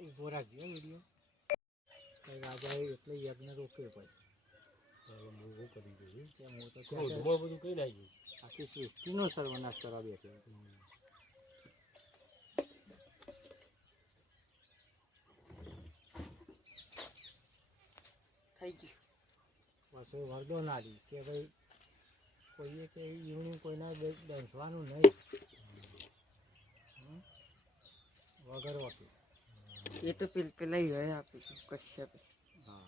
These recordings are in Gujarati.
ઊભો રાખજો વિડીયો રાજાએ એટલે યજ્ઞ રોક્યો પછી મોઘું કરી દીધું ત્યાં હું તો બધું કઈ નાખ્યું આખી સૃષ્ટિનો સર્વનાશ કરવા બેઠો થઈ ગયું પાછું વરદો નાડી કે ભાઈ કોઈએ કે ઈવણું કોઈના દંસવાનું નહીં વગર વાપી એ તો પેલા ગયા આપીશું કશ્યપ હા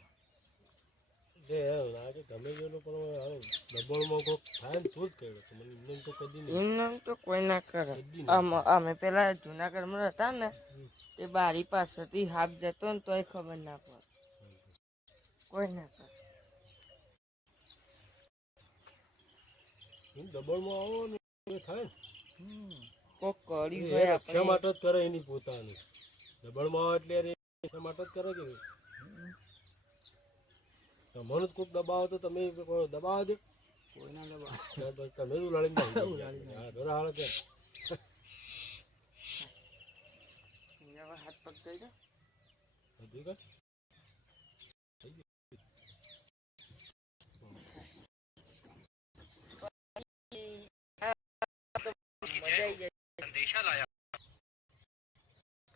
ગમે ગયેલું પણ દબાણમાં કોઈક થાય ને તો જ કર્યો તો મને એમ તો કદી નહીં એમ તો કોઈ ના કરે અમે પેલા જુનાગઢમાં હતા ને તે બારી પાસેથી હાથ જતો ને તોય ખબર ના પડે કોઈ ના કરે દબાણમાં આવો ને થાય કોક કરી હોય આપણે માટે જ કરે એની પોતાની દબાણમાં આવે એટલે માટે જ કરે કે તમને જ કોઈક દબાવો તો તમે દબાવો દે કોઈ ના દબાવો તમે જ ઉલાડીને હાલ કે હાથ પગ થઈ જાય संदेशा लाया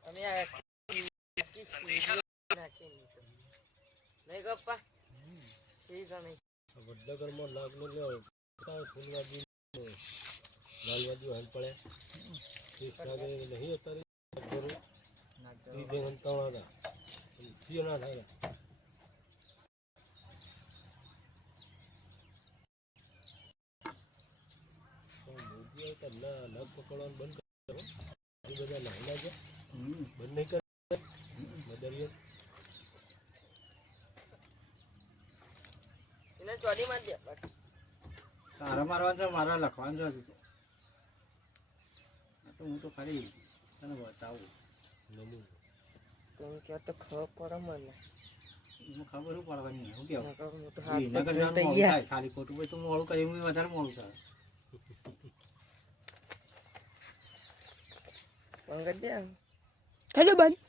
અમે આ સંદેશા નહીં ગપ્પા ઠીક અમે વડનગરમાં લાગનો લ્યો ફૂલવાજી લાલવાજી હાલ પડે નહીં અત્યારે ના થાય નખ પકડવાનું બંધ કરો એ બધા નાના છે બંધ નહીં કરે દરિયો એને ચોડીમાં જ તારા મારવાનું છે મારા લખવાનું છે તો હું તો ખાલી તને બતાવું તમે ક્યાં તો ખબર પડે મને ખબર શું પડવાની શું કેવું ખાલી ખોટું હોય તો મોડું કરી વધારે મોડું થાય બંધ કરી દે ખાલી બંધ